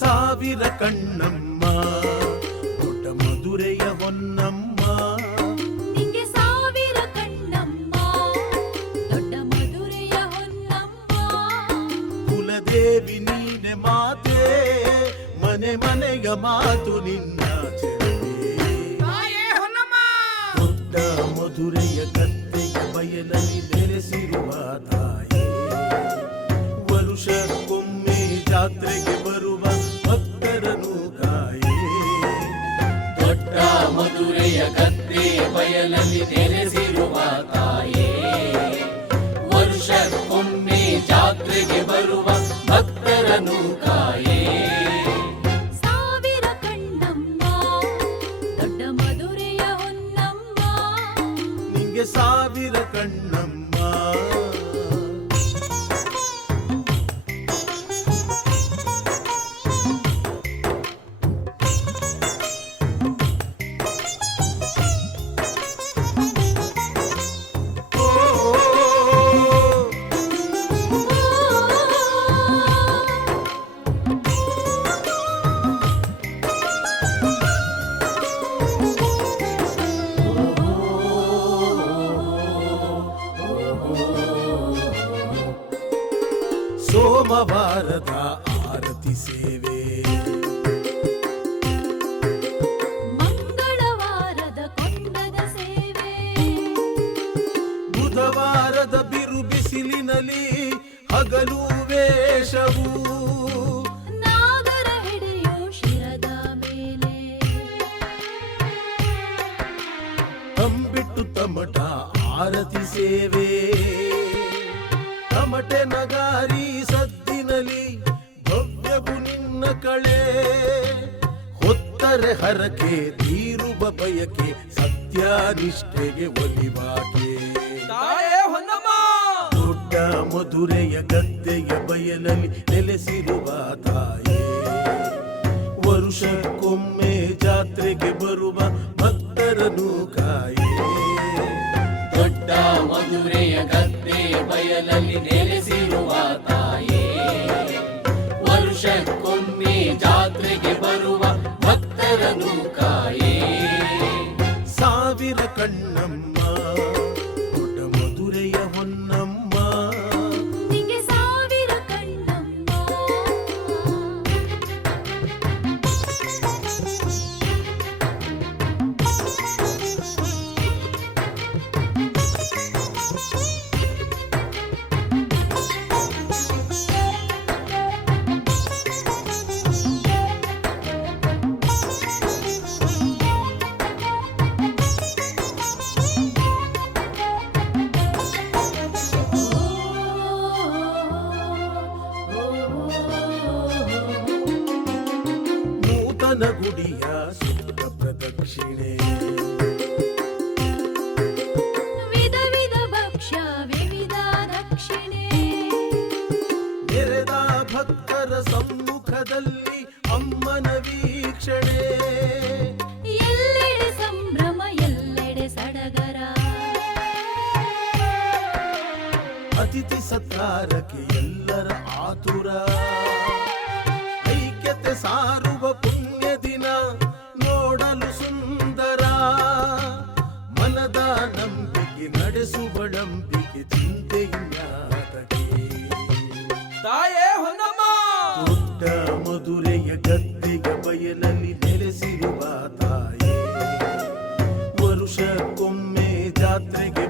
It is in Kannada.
ಸಾವಿರ ಕಣ್ಣಮ್ಮ ದೊಡ್ಡ ಮಧುರೆಯ ಹೊನ್ನಮ್ಮ ನಿಂಗೆ ಸಾವಿರ ಕಣ್ಣಮ್ಮ ದೊಡ್ಡ ಮಧುರೆಯ ಹೊನ್ನಮ್ಮ ಕುಲದೇವಿ ನೀನೆ ಮಾತೆ ಮನೆ ಮನೆಯ ಮಾತು ನಿನ್ನ ಚೆಲುವೆ. ದೊಡ್ಡ ಮಧುರೆಯ ಜಾತ್ರೆಗೆ ಬರುವ ಭಕ್ತರನು ಕಾಯೇ. ಸಾವಿರ ಕಣ್ಣಮ್ಮ ದೊಡ್ಡ ಮಧುರೆಯ ಹೊನ್ನಮ್ಮ. ನಿಂಗೆ ಸಾವಿರ ಕಣ್ಣಮ್ಮ. ಸೋಮವಾರದ ಆರತಿ ಸೇವೆ. ಮಂಗಳವಾರದ ಕೊಂಡದ ಸೇವೆ. ಬುಧವಾರದ ಬಿರು ಬಿಸಿಲಿನಲ್ಲಿ ಹಗಲು ವೇಷವು. ನಾಗರ ಹಿಡಿಯೋ ಶಿರದ ಮೇಲೆ. ತಂಬಿಟ್ಟು ತಮಟ ಆರತಿ ಸೇವೆ. ತಮಟೆ ನಗಾರಿ ಸದ್ದಿನಲಿ ಭವ್ಯವು ನಿನ್ನ ಕಳೆ. ಹೊತ್ತರೆ ಹರಕೆ ತೀರುವ ಬಯಕೆ ಸತ್ಯನಿಷ್ಠೆಗೆ ಒಲಿವಾಗೆ ದೊಡ್ಡ ಮಧುರೆಯ ಗದ್ದೆಯ ಬಯಲಲ್ಲಿ ನೆಲೆಸಿರುವ ತಾಯಿ. ವರುಷಕ್ಕೊಮ್ಮೆ ಜಾತ್ರೆಗೆ ಬರುವ ಭಕ್ತರನು ಕಾಯೇ. ದೊಡ್ಡ ಮಧುರೆಯ ಗದ್ದೆಯ ಬಯಲಲ್ಲಿ ನೆಲೆಸಿರುವ ತಾಯೇ. ಬರುವ ಭಕ್ತರನ್ನು ಕಾಯೇ. ಸಾವಿರ ಕಣ್ಣಮ್ಮ ನೂತನ ಗುಡಿಯ ಸುತ್ತ ಪ್ರದಕ್ಷಿಣೆ. ವಿಧ ವಿಧ ಭಕ್ಷ್ಯ ವಿವಿಧ ದಕ್ಷಿಣೆ. ನೆರೆದ ಭಕ್ತರ ಸಮ್ಮುಖದಲ್ಲಿ ಅಮ್ಮನ ವೀಕ್ಷಣೆ. ಎಲ್ಲೆಡೆ ಸಂಭ್ರಮ ಎಲ್ಲೆಡೆ ಸಡಗರ. ಅತಿಥಿ ಸತ್ಕಾರಕ್ಕೆ ಎಲ್ಲರ ಆತುರ. ವರುಷಕ್ಕೊಮ್ಮೆ ಜಾತ್ರೆಗೆ ಬರುವ ಭಕ್ತರನು